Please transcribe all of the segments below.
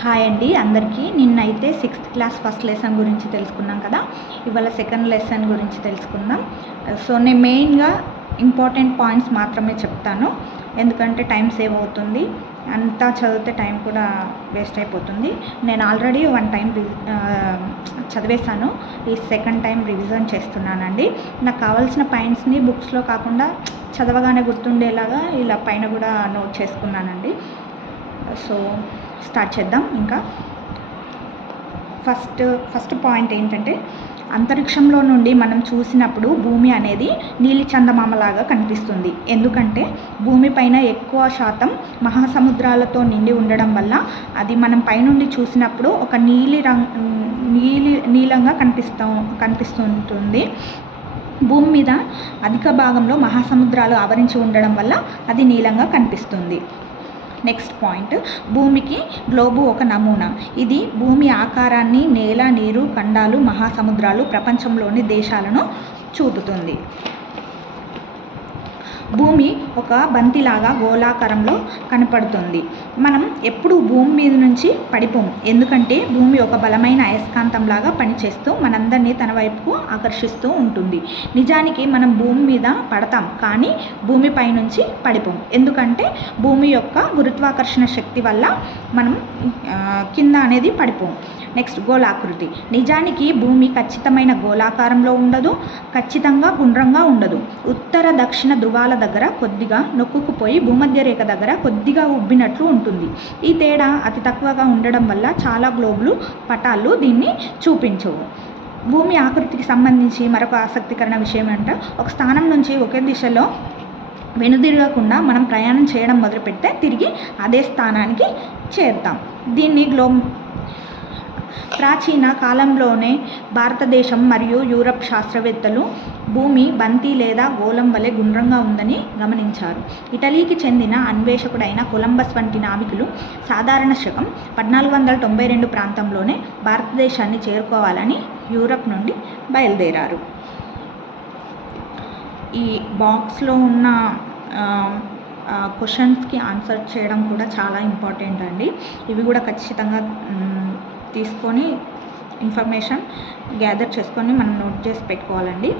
Hi అండి అందరికీ. నిన్నైతే 6th క్లాస్ ఫస్ట్ లెసన్ గురించి తెలుసుకున్నాం కదా. ఇవాళ సెకండ్ లెసన్ గురించి తెలుసుకుందాం. సో నేను మెయిన్గా ఇంపార్టెంట్ పాయింట్స్ మాత్రమే చెప్తాను, ఎందుకంటే టైం సేవ్ అవుతుంది. అంతా చదివితే టైం కూడా వేస్ట్ అయిపోతుంది. నేను ఆల్రెడీ 1 టైం చదివేశాను, ఈ సెకండ్ టైం రివిజన్ చేస్తున్నానండి. నాకు కావాల్సిన పాయింట్స్ని బుక్స్లో కాకుండా చదవగానే గుర్తుండేలాగా ఇలా పైన కూడా నోట్ చేసుకున్నానండి. సో స్టార్ట్ చేద్దాం. ఇంకా ఫస్ట్ పాయింట్ ఏంటంటే, అంతరిక్షంలో నుండి మనం చూసినప్పుడు భూమి అనేది నీలి చందమామలాగా కనిపిస్తుంది. ఎందుకంటే భూమి పైన ఎక్కువ శాతం మహాసముద్రాలతో నిండి ఉండడం వల్ల అది మనం పైనుండి చూసినప్పుడు ఒక నీలంగా కనిపిస్తుంటుంది. భూమి మీద అధిక భాగంలో మహాసముద్రాలు ఆవరించి ఉండడం వల్ల అది నీలంగా కనిపిస్తుంది. నెక్స్ట్ పాయింట్, భూమికి గ్లోబు ఒక నమూనా. ఇది భూమి ఆకారాన్ని, నేల, నీరు, ఖండాలు, మహాసముద్రాలు, ప్రపంచంలోని దేశాలను చూపుతుంది. భూమి ఒక బంతిలాగా గోళాకారంలో కనపడుతుంది. మనం ఎప్పుడు భూమి మీద నుంచి పడిపోము, ఎందుకంటే భూమి ఒక బలమైన అయస్కాంతంలాగా పనిచేస్తూ మనందరినీ తన వైపుకు ఆకర్షిస్తూ ఉంటుంది. నిజానికి మనం భూమి మీద పడతాం, కానీ భూమిపై నుంచి పడిపోము, ఎందుకంటే భూమి యొక్క గురుత్వాకర్షణ శక్తి వల్ల మనం కింద అనేది పడిపోము. నెక్స్ట్, గోళాకృతి. నిజానికి భూమి ఖచ్చితమైన గోళాకారంలో ఉండదు, ఖచ్చితంగా గుండ్రంగా ఉండదు. ఉత్తర దక్షిణ ధృవాల దగ్గర కొద్దిగా నొక్కుకుపోయి భూమధ్య రేఖ దగ్గర కొద్దిగా ఉబ్బినట్లు ఉంటుంది. ఈ తేడా అతి తక్కువగా ఉండడం వల్ల చాలా గ్లోబులు పటాలు దీన్ని చూపించవు. భూమి ఆకృతికి సంబంధించి మరొక ఆసక్తికరమైన విషయం అంటే, ఒక స్థానం నుంచి ఒకే దిశలో వెనుదిరగకుండా మనం ప్రయాణం చేయడం మొదలుపెడితే తిరిగి అదే స్థానానికి చేరుతాం. దీన్ని ప్రాచీన కాలంలోనే భారతదేశం మరియు యూరప్ శాస్త్రవేత్తలు భూమి బంతి లేదా గోళం వలె గుండ్రంగా ఉందని గమనించారు. ఇటలీకి చెందిన అన్వేషకుడైన కొలంబస్ వంటి నావికులు సాధారణ శకం 1492 ప్రాంతంలోనే భారతదేశాన్ని చేరుకోవాలని యూరప్ నుండి బయలుదేరారు. ఈ బాక్స్లో ఉన్న క్వశ్చన్స్కి ఆన్సర్ చేయడం కూడా చాలా ఇంపార్టెంట్ అండి. ఇవి కూడా ఖచ్చితంగా తీసుకొని ఇన్ఫర్మేషన్ గ్యాదర్ చేసుకొని మనం నోట్ చేసి పెట్టుకోవాలండి.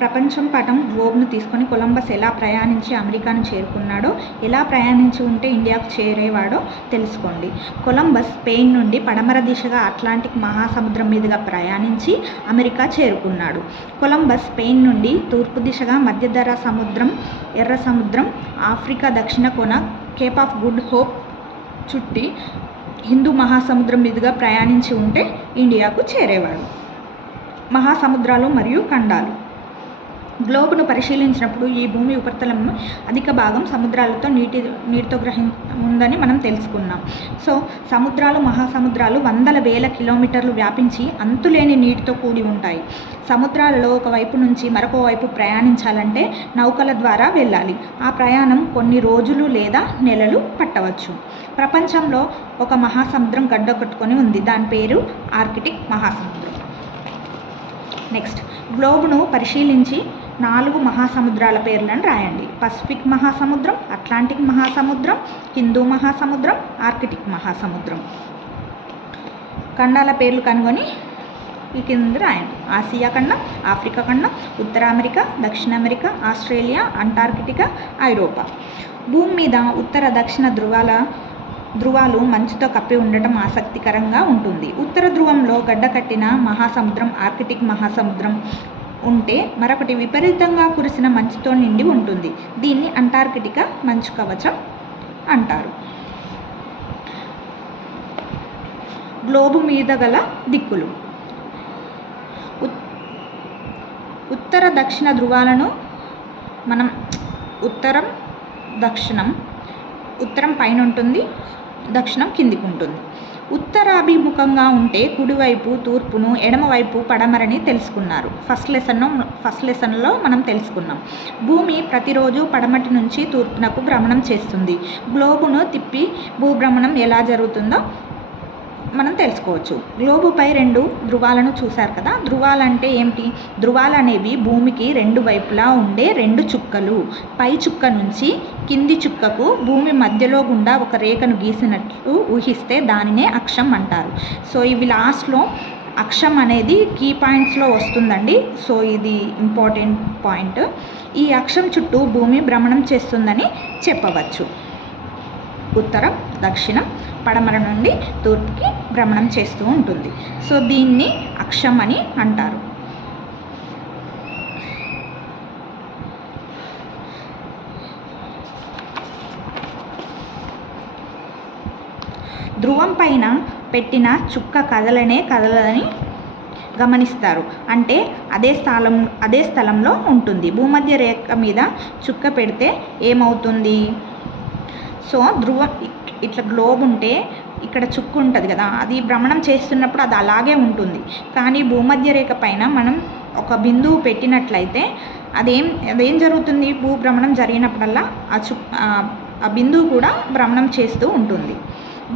ప్రపంచం పటం గ్లోబ్ను తీసుకొని కొలంబస్ ఎలా ప్రయాణించి అమెరికాను చేరుకున్నాడో, ఎలా ప్రయాణించి ఉంటే ఇండియాకు చేరేవాడో తెలుసుకోండి. కొలంబస్ స్పెయిన్ నుండి పడమర దిశగా అట్లాంటిక్ మహాసముద్రం మీదుగా ప్రయాణించి అమెరికా చేరుకున్నాడు. కొలంబస్ స్పెయిన్ నుండి తూర్పు దిశగా మధ్యధరా సముద్రం, ఎర్ర సముద్రం, ఆఫ్రికా దక్షిణ కొన, కేప్ ఆఫ్ గుడ్ హోప్ చుట్టి హిందూ మహాసముద్రం మీదుగా ప్రయాణించి ఉంటే ఇండియాకు చేరేవాడు. మహాసముద్రాలు మరియు ఖండాలు. గ్లోబును పరిశీలించినప్పుడు ఈ భూమి ఉపరితలం అధిక భాగం సముద్రాలతో నీటితో ఉందని మనం తెలుసుకున్నాం. సో సముద్రాలు, మహాసముద్రాలు వందల వేల కిలోమీటర్లు వ్యాపించి అంతులేని నీటితో కూడి ఉంటాయి. సముద్రాలలో ఒకవైపు నుంచి మరొక వైపు ప్రయాణించాలంటే నౌకల ద్వారా వెళ్ళాలి. ఆ ప్రయాణం కొన్ని రోజులు లేదా నెలలు పట్టవచ్చు. ప్రపంచంలో ఒక మహాసముద్రం గడ్డ కట్టుకొని ఉంది, దాని పేరు ఆర్కిటిక్ మహాసముద్రం. నెక్స్ట్, గ్లోబును పరిశీలించి 4 మహాసముద్రాల పేర్లను రాయండి. పసిఫిక్ మహాసముద్రం, అట్లాంటిక్ మహాసముద్రం, హిందూ మహాసముద్రం, ఆర్కిటిక్ మహాసముద్రం. ఖండాల పేర్లు కనుగొని ఈ కింద రాయండి. ఆసియా ఖండం, ఆఫ్రికా ఖండం, ఉత్తర అమెరికా, దక్షిణ అమెరికా, ఆస్ట్రేలియా, అంటార్కిటికా, ఐరోపా. భూమి మీద ఉత్తర దక్షిణ ధృవాలు మంచుతో కప్పి ఉండటం ఆసక్తికరంగా ఉంటుంది. ఉత్తర ధ్రువంలో గడ్డకట్టిన మహాసముద్రం ఆర్కిటిక్ మహాసముద్రం ఉంటే, మరొకటి విపరీతంగా కురిసిన మంచుతో నిండి ఉంటుంది. దీన్ని అంటార్కిటికా మంచు కవచం అంటారు. గ్లోబు మీద గల దిక్కులు. ఉత్తర దక్షిణ ధృవాలను మనం ఉత్తరం పైన ఉంటుంది, దక్షిణం కిందికి ఉంటుంది. ఉత్తరాభిముఖంగా ఉంటే కుడివైపు తూర్పును, ఎడమవైపు పడమరని తెలుసుకున్నారు. ఫస్ట్ లెసన్లో మనం తెలుసుకున్నాం. భూమి ప్రతిరోజు పడమటి నుంచి తూర్పునకు భ్రమణం చేస్తుంది. గ్లోబును తిప్పి భూభ్రమణం ఎలా జరుగుతుందో మనం తెలుసుకోవచ్చు. గ్లోబుపై 2 ధృవాలను చూశారు కదా. ధృవాలంటే ఏమిటి? ధృవాలు అనేవి భూమికి 2 వైపులా ఉండే 2 చుక్కలు. పై చుక్క నుంచి కింది చుక్కకు భూమి మధ్యలో గుండా ఒక రేఖను గీసినట్లు ఊహిస్తే దానినే అక్షం అంటారు. సో ఇవి లాస్ట్లో అక్షం అనేది కీ పాయింట్స్లో వస్తుందండి. సో ఇది ఇంపార్టెంట్ పాయింట్. ఈ అక్షం చుట్టూ భూమి భ్రమణం చేస్తుందని చెప్పవచ్చు. ఉత్తరం, దక్షిణం, పడమర నుండి తూర్పుకి భ్రమణం చేస్తూ ఉంటుంది. సో దీన్ని అక్షం అని అంటారు. ధ్రువం పైన పెట్టిన చుక్క కదలని గమనిస్తారు. అంటే అదే స్థలంలో ఉంటుంది. భూమధ్య రేఖ మీద చుక్క పెడితే ఏమవుతుంది? సో ధ్రువం ఇట్లా గ్లోబ్ ఉంటే ఇక్కడ చుక్క ఉంటుంది కదా, అది భ్రమణం చేస్తున్నప్పుడు అది అలాగే ఉంటుంది. కానీ భూమధ్య రేఖ పైన మనం ఒక బిందువు పెట్టినట్లయితే అదేం జరుగుతుంది? భూభ్రమణం జరిగినప్పుడల్లా ఆ బిందువు కూడా భ్రమణం చేస్తూ ఉంటుంది.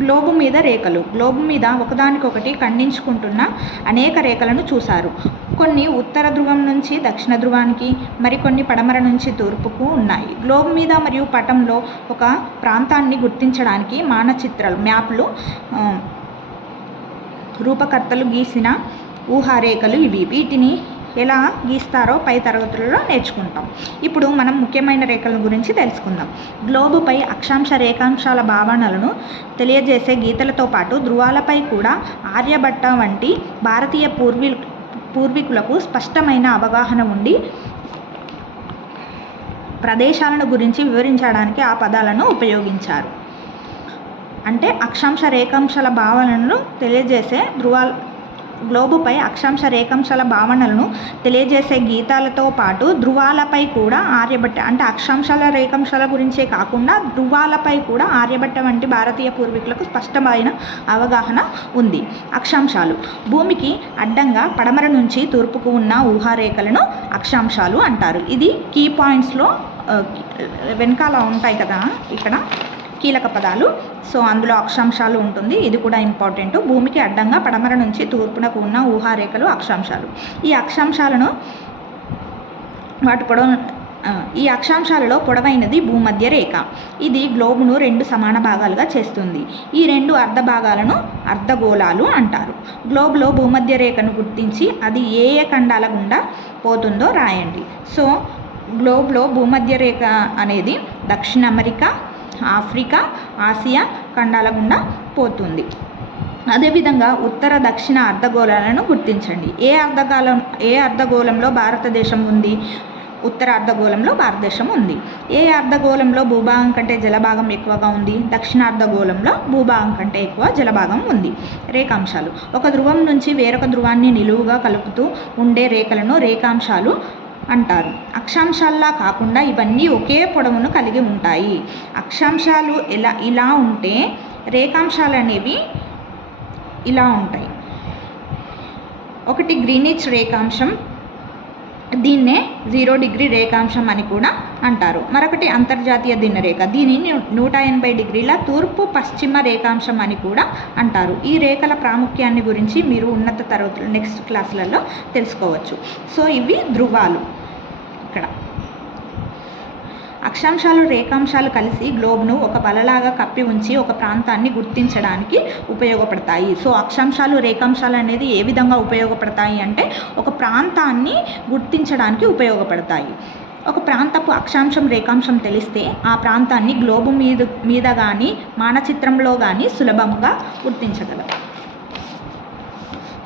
గ్లోబు మీద రేఖలు. గ్లోబు మీద ఒకదానికొకటి ఖండించుకుంటున్న అనేక రేఖలను చూశారు. కొన్ని ఉత్తర ధ్రువం నుంచి దక్షిణ ధ్రువానికి, మరికొన్ని పడమర నుంచి తూర్పుకు ఉన్నాయి. గ్లోబ్ మీద మరియు పటంలో ఒక ప్రాంతాన్ని గుర్తించడానికి మానచిత్రాలు, మ్యాప్లు రూపకర్తలు గీసిన ఊహారేఖలు ఇవి. వీటిని ఎలా గీస్తారో పై తరగతులలో నేర్చుకుంటాం. ఇప్పుడు మనం ముఖ్యమైన రేఖల గురించి తెలుసుకుందాం. గ్లోబుపై అక్షాంశ రేఖాంశాల భావనలను తెలియజేసే గీతలతో పాటు ధ్రువాలపై కూడా ఆర్యభట్ట వంటి భారతీయ పూర్వీకులకు స్పష్టమైన అవగాహన ఉండి ప్రదేశాలను గురించి వివరించడానికి ఆ పదాలను ఉపయోగించారు. అంటే అక్షాంశ రేఖాంశాల భావనలను తెలియజేసే గ్లోబుపై అక్షాంశ రేఖాంశాల భావనలను తెలియజేసే గీతాలతో పాటు ధ్రువాలపై కూడా ఆర్యభట్ట, అంటే అక్షాంశాల రేఖాంశాల గురించే కాకుండా ధ్రువాలపై కూడా ఆర్యభట్ట వంటి భారతీయ పూర్వీకులకు స్పష్టమైన అవగాహన ఉంది. అక్షాంశాలు. భూమికి అడ్డంగా పడమర నుంచి తూర్పుకు ఉన్న ఊహారేఖలను అక్షాంశాలు అంటారు. ఇది కీ పాయింట్స్లో వెనకాల ఉంటాయి కదా ఇక్కడ కీలక పదాలు. సో అందులో అక్షాంశాలు ఉంటుంది. ఇది కూడా ఇంపార్టెంట్. భూమికి అడ్డంగా పడమర నుంచి తూర్పునకు ఉన్న ఊహారేఖలు అక్షాంశాలు. ఈ అక్షాంశాలలో పొడవైనది భూమధ్య రేఖ. ఇది గ్లోబును 2 సమాన భాగాలుగా చేస్తుంది. ఈ 2 అర్ధ భాగాలను అర్ధగోళాలు అంటారు. గ్లోబ్లో భూమధ్య రేఖను గుర్తించి అది ఏ ఖండాల గుండా పోతుందో రాయండి. సో గ్లోబ్లో భూమధ్య రేఖ అనేది దక్షిణ అమెరికా, ఆఫ్రికా, ఆసియా ఖండాల గుండా పోతుంది. అదేవిధంగా ఉత్తర, దక్షిణ అర్ధగోళాలను గుర్తించండి. ఏ అర్ధగోళంలో భారతదేశం ఉంది? ఉత్తర అర్ధగోళంలో భారతదేశం ఉంది. ఏ అర్ధగోళంలో భూభాగం కంటే జలభాగం ఎక్కువగా ఉంది? దక్షిణ అర్ధగోళంలో భూభాగం కంటే ఎక్కువ జలభాగం ఉంది. రేఖాంశాలు. ఒక ధ్రువం నుంచి వేరొక ధ్రువాన్ని నిలువుగా కలుపుతూ ఉండే రేఖలను రేఖాంశాలు అంటారు. అక్షాంశాల్లా కాకుండా ఇవన్నీ ఒకే పొడవును కలిగి ఉంటాయి. అక్షాంశాలు ఇలా ఉంటే రేఖాంశాలు అనేవి ఇలా ఉంటాయి. ఒకటి గ్రీనిచ్ రేఖాంశం, దీన్నే 0 డిగ్రీ రేఖాంశం అని కూడా అంటారు. మరొకటి అంతర్జాతీయ దినరేఖ, దీనిని 180 డిగ్రీల తూర్పు పశ్చిమ రేఖాంశం అని కూడా అంటారు. ఈ రేఖల ప్రాముఖ్యాన్ని గురించి మీరు ఉన్నత తరగతులు నెక్స్ట్ క్లాసులలో తెలుసుకోవచ్చు. సో ఇవి ధ్రువాలు. ఇక్కడ అక్షాంశాలు, రేఖాంశాలు కలిసి గ్లోబ్ను ఒక వలలాగా కప్పి ఉంచి ఒక ప్రాంతాన్ని గుర్తించడానికి ఉపయోగపడతాయి. సో అక్షాంశాలు, రేఖాంశాలు అనేది ఏ విధంగా ఉపయోగపడతాయి అంటే ఒక ప్రాంతాన్ని గుర్తించడానికి ఉపయోగపడతాయి. ఒక ప్రాంతపు అక్షాంశం, రేఖాంశం తెలిస్తే ఆ ప్రాంతాన్ని గ్లోబు మీద కానీ మానచిత్రంలో కానీ సులభంగా గుర్తించగలం.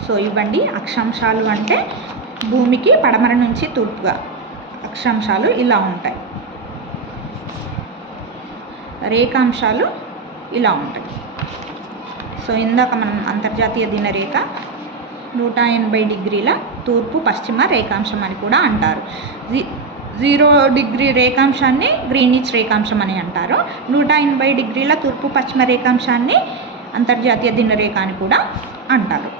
సో ఇవ్వండి అక్షాంశాలు అంటే భూమికి పడమర నుంచి తూర్పుగా అక్షాంశాలు ఇలా ఉంటాయి. రేఖాంశాలు ఇలా ఉంటాయి. సో ఇందాక మనం అంతర్జాతీయ దినరేఖ 180 డిగ్రీల తూర్పు పశ్చిమ రేఖాంశం అని కూడా అంటారు. 0 డిగ్రీ రేఖాంశాన్ని గ్రీనిచ్ రేఖాంశం అని అంటారు. 180 డిగ్రీల తూర్పు పశ్చిమ రేఖాంశాన్ని అంతర్జాతీయ దినరేఖ అని కూడా అంటారు.